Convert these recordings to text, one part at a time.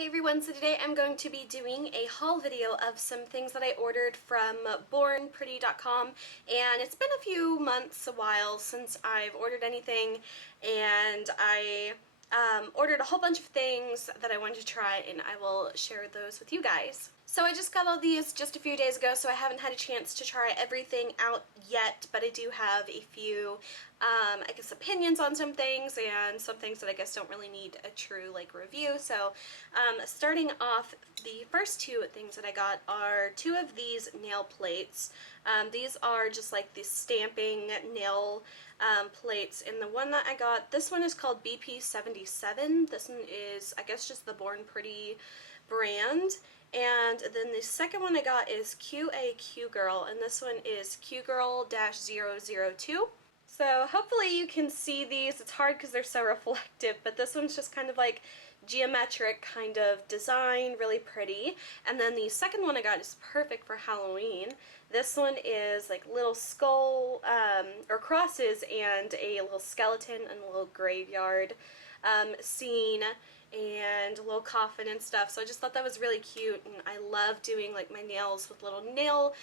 Hey everyone, so today I'm going to be doing a haul video of some things that I ordered from bornpretty.com, and it's been a few months, a while since I've ordered anything, and I ordered a whole bunch of things that I wanted to try, and I will share those with you guys. So I just got all these just a few days ago, so I haven't had a chance to try everything out yet, but I do have a few, I guess, opinions on some things, and some things that I guess don't really need a true, like, review. So, starting off, the first two things that I got are two of these nail plates. These are just like the stamping nail plates, and the one that I got, this one is called BP77. This one is, I guess, just the Born Pretty brand. And then the second one I got is QA Girl, and this one is QGirl-002. So hopefully you can see these. It's hard because they're so reflective, but this one's just kind of like geometric kind of design, really pretty. And then the second one I got is perfect for Halloween. This one is like little skull or crosses and a little skeleton and a little graveyard scene and a little coffin and stuff. So I just thought that was really cute, and I love doing like my nails with little nail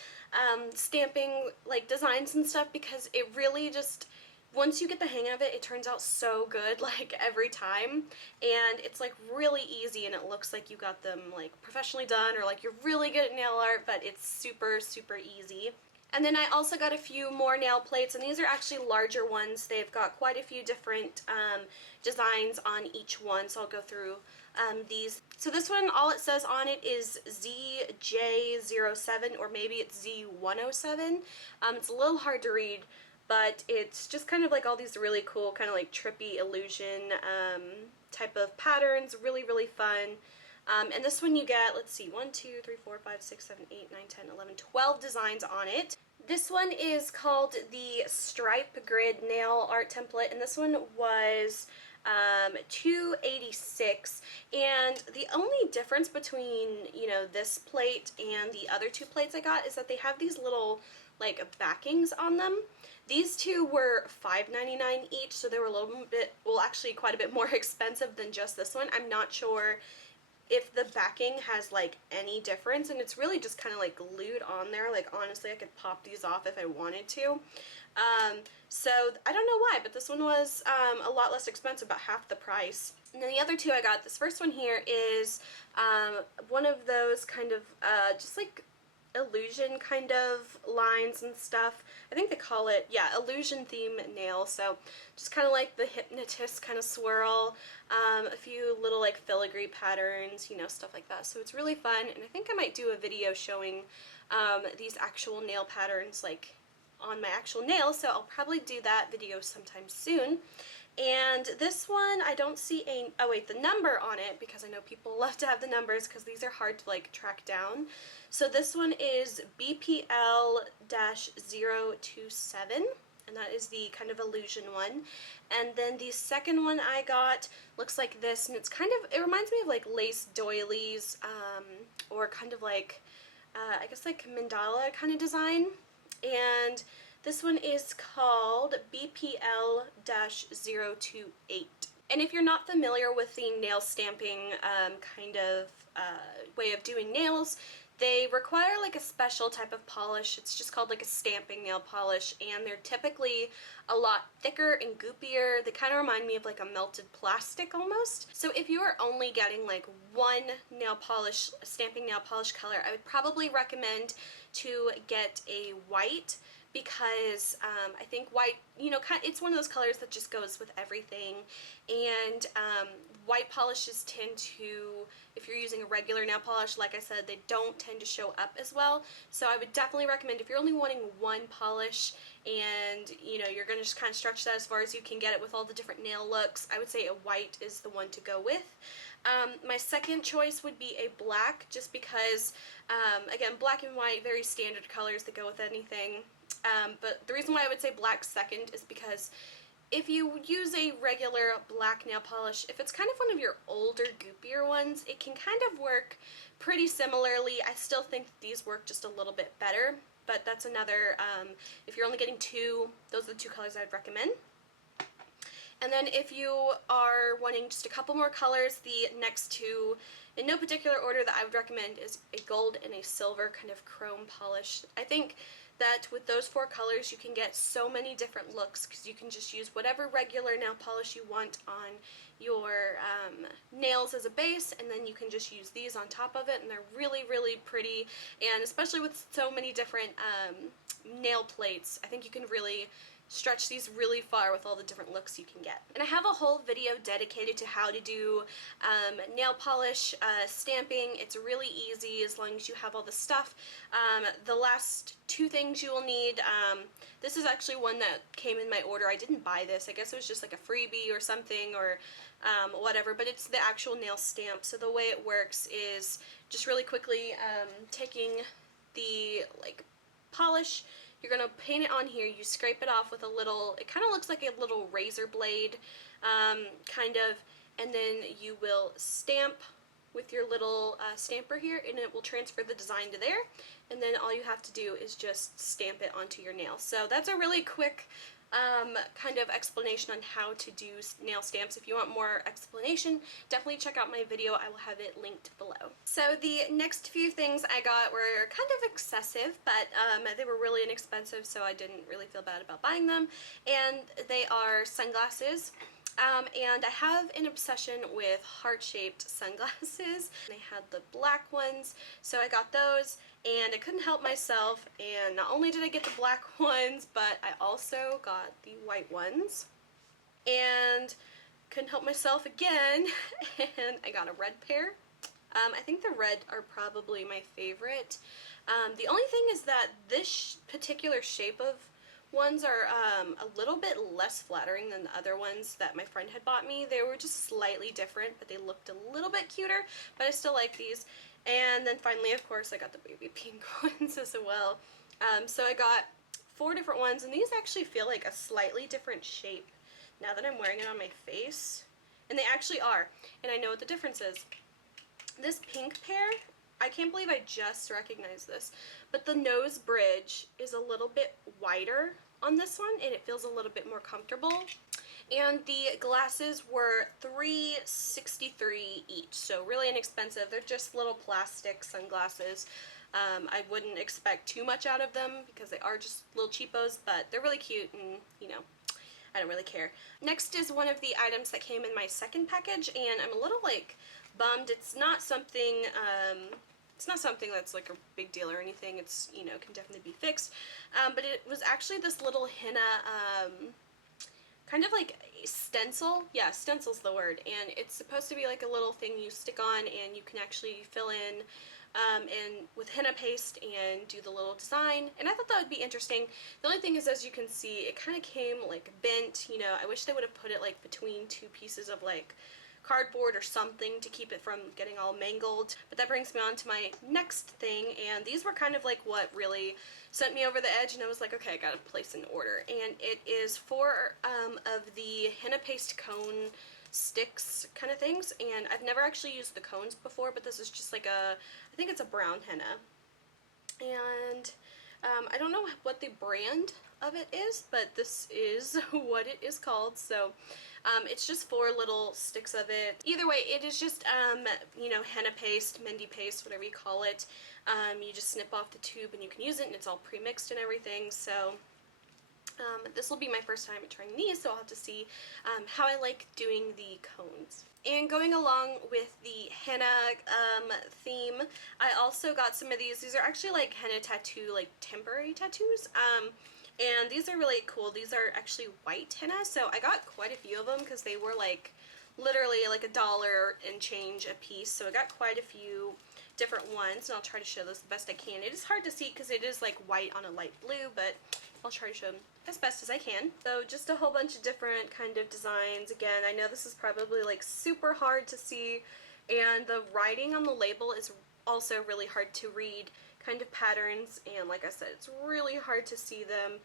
stamping like designs and stuff, because it really just, once you get the hang of it, it turns out so good, like, every time, and it's like really easy, and it looks like you got them like professionally done, or like you're really good at nail art, but it's super easy. And then I also got a few more nail plates, and these are actually larger ones. They've got quite a few different designs on each one, so I'll go through these. So this one, all it says on it is ZJ07, or maybe it's Z107. It's a little hard to read, but it's just kind of like all these really cool, kind of like trippy illusion type of patterns. Really fun. And this one you get, let's see, 1, 2, 3, 4, 5, 6, 7, 8, 9, 10, 11, 12 designs on it. This one is called the Stripe Grid Nail Art Template, and this one was $2.86, and the only difference between, you know, this plate and the other two plates I got is that they have these little, like, backings on them. These two were $5.99 each, so they were a little bit, well, actually quite a bit more expensive than just this one. I'm not sure if the backing has like any difference, and it's really just kind of like glued on there. Like, honestly, I could pop these off if I wanted to. So I don't know why, but this one was a lot less expensive, about half the price. And then the other two I got, this first one here is one of those kind of just like illusion kind of lines and stuff. I think they call it, yeah, illusion theme nail. So just kind of like the hypnotist kind of swirl, a few little like filigree patterns, you know, stuff like that. So it's really fun, and I think I might do a video showing these actual nail patterns like on my actual nails, so I'll probably do that video sometime soon. And this one, I don't see a, oh wait, the number on it, because I know people love to have the numbers because these are hard to like track down. So this one is BPL-027, and that is the kind of illusion one. And then the second one I got looks like this, and it's kind of, it reminds me of like lace doilies, or kind of like, I guess like mandala kind of design. And this one is called BPL-028. And if you're not familiar with the nail stamping kind of way of doing nails, they require like a special type of polish. It's just called like a stamping nail polish, and they're typically a lot thicker and goopier. They kind of remind me of like a melted plastic almost. So if you are only getting like one nail polish, stamping nail polish color, I would probably recommend to get a white, because I think white, you know, it's one of those colors that just goes with everything, and white polishes tend to, if you're using a regular nail polish, like I said, they don't tend to show up as well. So I would definitely recommend, if you're only wanting one polish and, you know, you're going to just kind of stretch that as far as you can get it with all the different nail looks, I would say a white is the one to go with. My second choice would be a black, just because, again, black and white, very standard colors that go with anything. But the reason why I would say black second is because if you use a regular black nail polish, if it's kind of one of your older, goopier ones, it can kind of work pretty similarly. I still think that these work just a little bit better, but that's another, if you're only getting two, those are the two colors I'd recommend. And then if you are wanting just a couple more colors, the next two in no particular order that I would recommend is a gold and a silver kind of chrome polish. I think that with those 4 colors you can get so many different looks because you can just use whatever regular nail polish you want on your nails as a base, and then you can just use these on top of it, and they're really, really pretty. And especially with so many different nail plates, I think you can really stretch these really far with all the different looks you can get. And I have a whole video dedicated to how to do nail polish stamping. It's really easy as long as you have all the stuff. The last 2 things you will need, this is actually one that came in my order. I didn't buy this. I guess it was just like a freebie or something, or whatever, but it's the actual nail stamp. So the way it works is just really quickly taking the polish. You're going to paint it on here, you scrape it off with a little, it kind of looks like a little razor blade, kind of, and then you will stamp with your little stamper here, and it will transfer the design to there, and then all you have to do is just stamp it onto your nail. So that's a really quick kind of explanation on how to do nail stamps. If you want more explanation, definitely check out my video. I will have it linked below. So the next few things I got were kind of excessive, but they were really inexpensive, so I didn't really feel bad about buying them. And they are sunglasses. And I have an obsession with heart-shaped sunglasses. They had the black ones, so I got those, and I couldn't help myself, and not only did I get the black ones, but I also got the white ones, and couldn't help myself again, and I got a red pair. I think the red are probably my favorite. The only thing is that this particular shape of ones are a little bit less flattering than the other ones that my friend had bought me. They were just slightly different, but they looked a little bit cuter, but I still like these. And then finally, of course, I got the baby pink ones as well. So I got 4 different ones, and these actually feel like a slightly different shape now that I'm wearing it on my face. And they actually are, and I know what the difference is. This pink pair, I can't believe I just recognized this, but the nose bridge is a little bit wider on this one, and it feels a little bit more comfortable. And the glasses were $3.63 each, so really inexpensive. They're just little plastic sunglasses. I wouldn't expect too much out of them because they are just little cheapos, but they're really cute, and you know, I don't really care. Next is one of the items that came in my second package, and I'm a little bummed. It's not something that's like a big deal or anything. It's, you know, can definitely be fixed. But it was actually this little henna, kind of like a stencil. Yeah, stencil's the word. And it's supposed to be like a little thing you stick on, and you can actually fill in and with henna paste and do the little design. And I thought that would be interesting. The only thing is, as you can see, it kind of came like bent. You know, I wish they would have put it like between 2 pieces of like cardboard or something to keep it from getting all mangled. But that brings me on to my next thing, and these were kind of like what really sent me over the edge, and I was like, okay, I gotta place an order. And it is 4 of the henna paste cone sticks kind of things, and I've never actually used the cones before, but this is just like I think it's a brown henna. And I don't know what the brand of it is, but this is what it is called. So it's just 4 little sticks of it. Either way, it is just you know, henna paste, Mendi paste, whatever you call it. You just snip off the tube and you can use it, and it's all pre-mixed and everything. So this will be my first time at trying these, so I'll have to see how I like doing the cones. And going along with the henna theme, I also got some of these. These are actually like henna tattoo, like temporary tattoos. And these are really cool. These are actually white henna, so I got quite a few of them because they were like literally like $1 and change a piece. So I got quite a few different ones, and I'll try to show those the best I can. It is hard to see because it is like white on a light blue, but I'll try to show them as best as I can. So just a whole bunch of different kind of designs. Again, I know this is probably like super hard to see, and the writing on the label is also really hard to read, kind of patterns, and like I said, it's really hard to see them.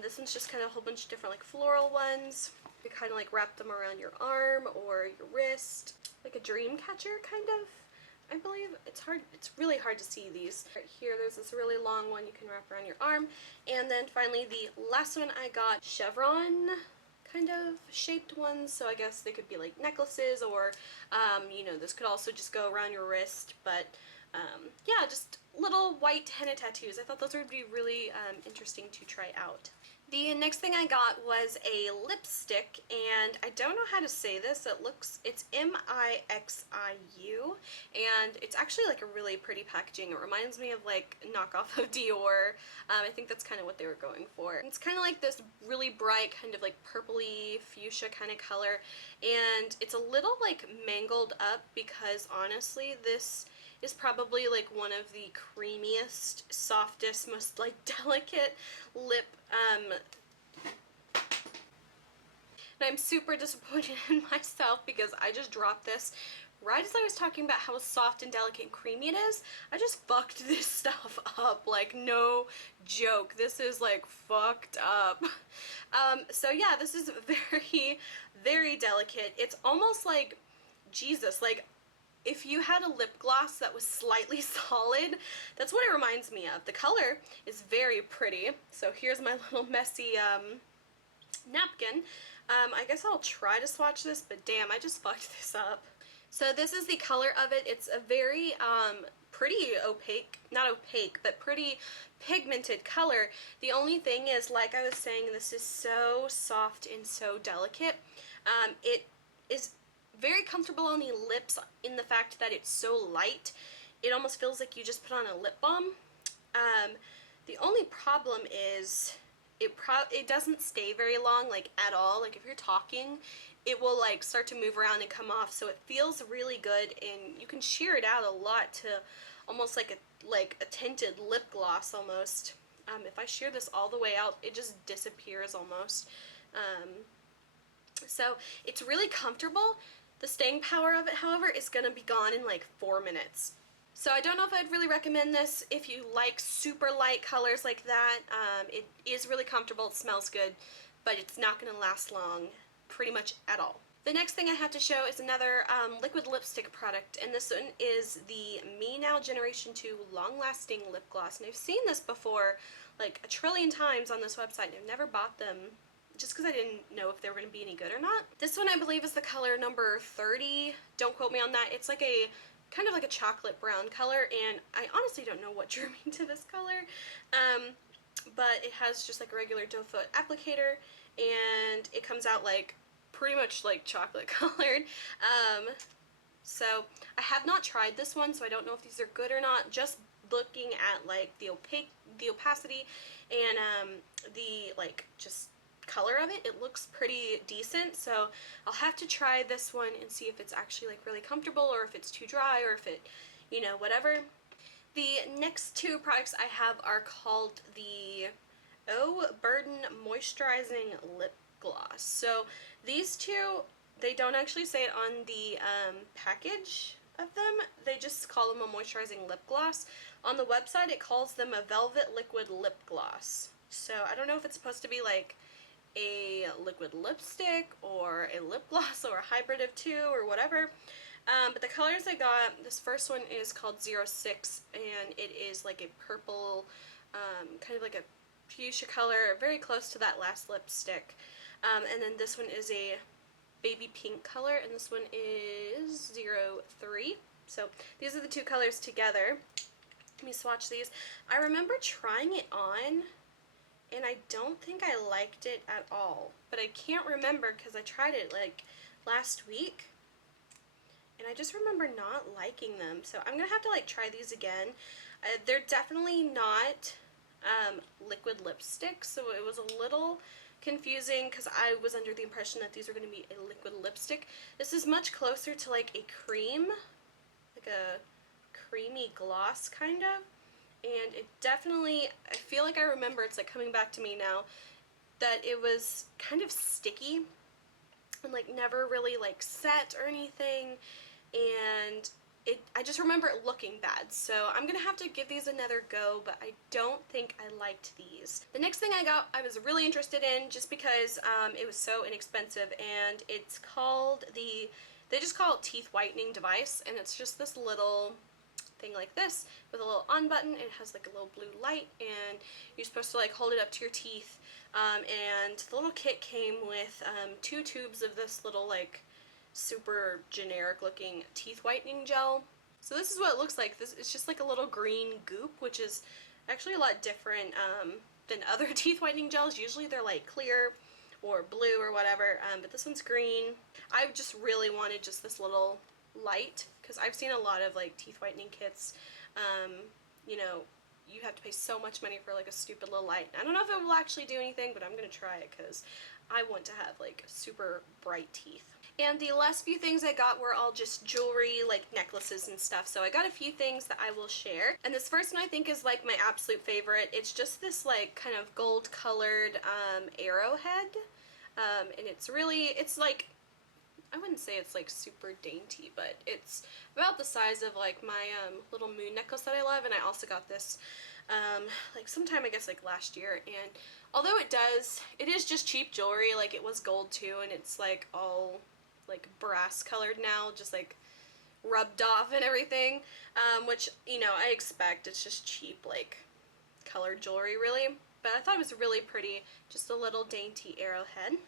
This one's just kind of a whole bunch of different like floral ones. You kind of like wrap them around your arm or your wrist, like a dream catcher kind of. I believe it's hard. It's really hard to see these. Right here, there's this really long one you can wrap around your arm, and then finally the last one I got, chevron kind of shaped ones, so I guess they could be like necklaces, or you know, this could also just go around your wrist, but yeah, just little white henna tattoos. I thought those would be really interesting to try out. The next thing I got was a lipstick, and I don't know how to say this. It's Mixiu, and it's actually like a really pretty packaging. It reminds me of like a knockoff of Dior. I think that's kind of what they were going for. It's kind of like this really bright, kind of like purpley fuchsia kind of color, and it's a little like mangled up because honestly this is probably like one of the creamiest, softest, most like delicate lip and I'm super disappointed in myself because I just dropped this right as I was talking about how soft and delicate and creamy it is. I just fucked this stuff up, like no joke. This is like fucked up. So yeah, this is very, very delicate. It's almost like, Jesus, like if you had a lip gloss that was slightly solid, that's what it reminds me of. The color is very pretty. So here's my little messy napkin. I guess I'll try to swatch this, but damn, I just fucked this up. So this is the color of it. It's a very pretty opaque, not opaque, but pretty pigmented color. The only thing is, like I was saying, this is so soft and so delicate. It is very comfortable on the lips in the fact that it's so light. It almost feels like you just put on a lip balm. The only problem is it doesn't stay very long, like at all. Like if you're talking, it will like start to move around and come off. So it feels really good, and you can sheer it out a lot to almost like a tinted lip gloss almost. If I shear this all the way out, it just disappears almost. So it's really comfortable. The staying power of it, however, is gonna be gone in like 4 minutes. So I don't know if I'd really recommend this if you like super light colors like that. It is really comfortable, it smells good, but it's not going to last long pretty much at all. The next thing I have to show is another liquid lipstick product, and this one is the Me Now Generation 2 Long Lasting Lip Gloss. And I've seen this before like a trillion times on this website, and I've never bought them just because I didn't know if they were going to be any good or not. This one I believe is the color number 30. Don't quote me on that. It's like a kind of like a chocolate brown color, and I honestly don't know what drew me to this color, but it has just like a regular doe foot applicator, and it comes out like pretty much like chocolate colored. So I have not tried this one, so I don't know if these are good or not. Just looking at like the opacity and the like just color of it, it looks pretty decent. So I'll have to try this one and see if it's actually like really comfortable, or if it's too dry, or if it, you know, whatever. The next two products I have are called the Oh Burden Moisturizing Lip Gloss. So these two, they don't actually say it on the package of them. They just call them a moisturizing lip gloss. On the website it calls them a velvet liquid lip gloss. So I don't know if it's supposed to be like a liquid lipstick or a lip gloss or a hybrid of two or whatever. But the colors I got, this first one is called 06, and it is like a purple, kind of like a fuchsia color, very close to that last lipstick. And then this one is a baby pink color, and this one is 03. So these are the two colors together. Let me swatch these. I remember trying it on, and I don't think I liked it at all, but I can't remember because I tried it like last week, and I just remember not liking them. So I'm gonna have to like try these again. They're definitely not liquid lipstick, so it was a little confusing because I was under the impression that these were gonna be a liquid lipstick. This is much closer to like a cream, like a creamy gloss kind of. And it definitely, I feel like I remember, it's like coming back to me now, that it was kind of sticky and like never really like set or anything, and I just remember it looking bad. So I'm gonna have to give these another go, but I don't think I liked these. The next thing I got, I was really interested in just because it was so inexpensive, and it's called they just call it teeth whitening device, and it's just this little thing like this with a little on button. It has like a little blue light, and you're supposed to like hold it up to your teeth. And the little kit came with 2 tubes of this little like super generic looking teeth whitening gel. So this is what it looks like. This it's just like a little green goop, which is actually a lot different than other teeth whitening gels. Usually they're like clear or blue or whatever, but this one's green. I just really wanted just this little light, because I've seen a lot of like teeth whitening kits, you know, you have to pay so much money for like a stupid little light. I don't know if it will actually do anything, but I'm gonna try it because I want to have like super bright teeth. And the last few things I got were all just jewelry, like necklaces and stuff. So I got a few things that I will share. And this first one I think is like my absolute favorite. It's just this like kind of gold colored arrowhead. And it's really, it's like, I wouldn't say it's like super dainty, but it's about the size of like my little moon necklace that I love. And I also got this like sometime I guess like last year, and although it is just cheap jewelry, like it was gold too, and it's like all like brass colored now, just like rubbed off and everything, which, you know, I expect. It's just cheap like colored jewelry really, but I thought it was really pretty, just a little dainty arrowhead.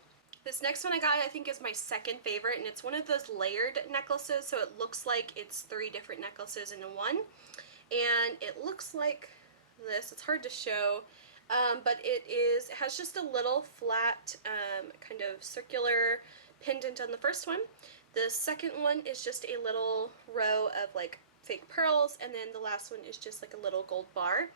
This next one I got I think is my second favorite, and it's one of those layered necklaces, so it looks like it's 3 different necklaces in one, and it looks like this. It's hard to show, but it has just a little flat kind of circular pendant on the first one. The second one is just a little row of like fake pearls, and then the last one is just like a little gold bar.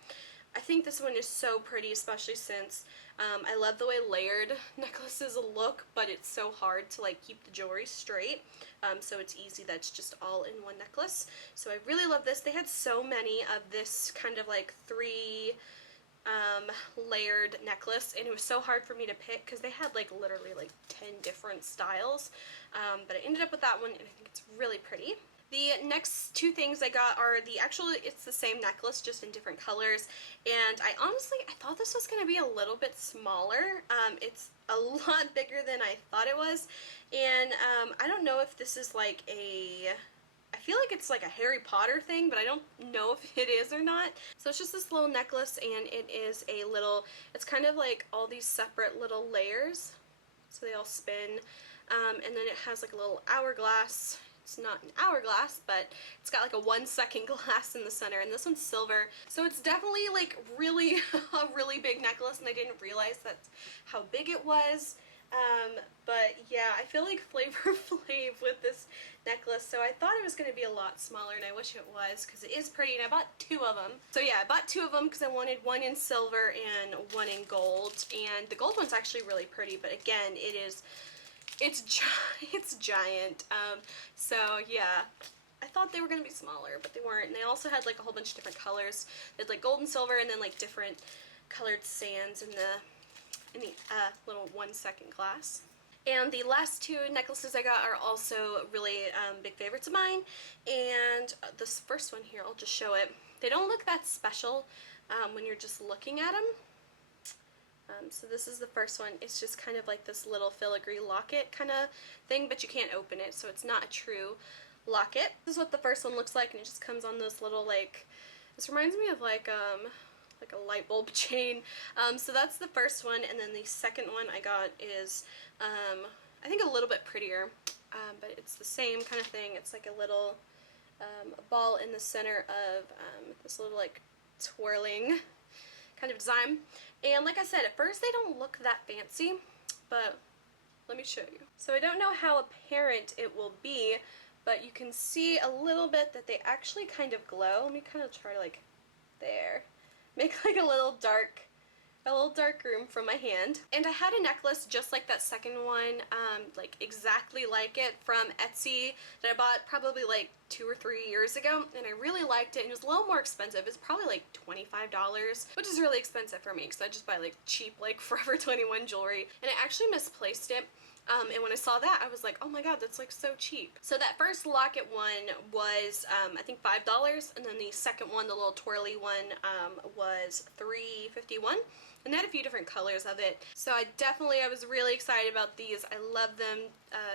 I think this one is so pretty, especially since I love the way layered necklaces look, but it's so hard to like keep the jewelry straight, so it's easy that's just all in one necklace. So I really love this. They had so many of this kind of like 3 layered necklace, and it was so hard for me to pick because they had like literally like 10 different styles, but I ended up with that one, and I think it's really pretty. The next 2 things I got are it's the same necklace just in different colors, and I thought this was going to be a little bit smaller. It's a lot bigger than I thought it was, and I don't know if this is like I feel like it's like a Harry Potter thing, but I don't know if it is or not. So it's just this little necklace, and it is it's kind of like all these separate little layers, so they all spin, and then it has like a little hourglass. It's not an hourglass, but it's got like a 1-second glass in the center, and this one's silver. So it's definitely like really a really big necklace, and I didn't realize that's how big it was. But yeah, I feel like Flavor Flav with this necklace, so I thought it was going to be a lot smaller, and I wish it was, because it is pretty, and I bought 2 of them. So yeah, I bought 2 of them because I wanted one in silver and one in gold, and the gold one's actually really pretty, but again, it's giant. So yeah, I thought they were going to be smaller, but they weren't, and they also had like a whole bunch of different colors. They had like gold and silver, and then like different colored sands in the little 1-second glass. And the last 2 necklaces I got are also really big favorites of mine, and this first one here, I'll just show it. They don't look that special when you're just looking at them. So this is the first one. It's just kind of like this little filigree locket kind of thing, but you can't open it, so it's not a true locket. This is what the first one looks like, and it just comes on this little like, this reminds me of like a light bulb chain. So that's the first one, and then the second one I got is I think a little bit prettier, but it's the same kind of thing. It's like a little ball in the center of this little like twirling kind of design. And like I said, at first they don't look that fancy, but let me show you. So I don't know how apparent it will be, but you can see a little bit that they actually kind of glow. Let me kind of try to like, there. Make like a little dark room from my hand. And I had a necklace just like that second one, like exactly like it from Etsy that I bought probably like 2 or 3 years ago, and I really liked it, and it was a little more expensive. It's probably like $25, which is really expensive for me because I just buy like cheap like Forever 21 jewelry, and I actually misplaced it. And when I saw that, I was like, oh my god, that's like so cheap. So that first locket one was, I think $5, and then the second one, the little twirly one, was $3.51. And they had a few different colors of it. So I was really excited about these. I love them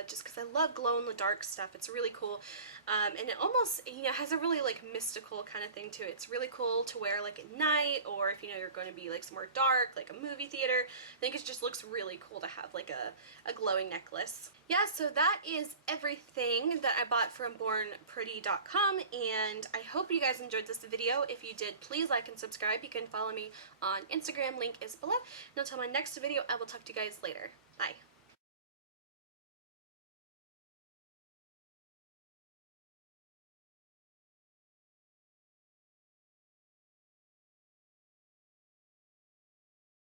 just because I love glow-in-the-dark stuff. It's really cool. And it almost, you know, has a really like mystical kind of thing to it. It's really cool to wear like at night, or if you know you're going to be like somewhere dark, like a movie theater. I think it just looks really cool to have like a glowing necklace. Yeah, so that is everything that I bought from bornpretty.com, and I hope you guys enjoyed this video. If you did, please like and subscribe. You can follow me on Instagram, link is below. And until my next video, I will talk to you guys later. Bye.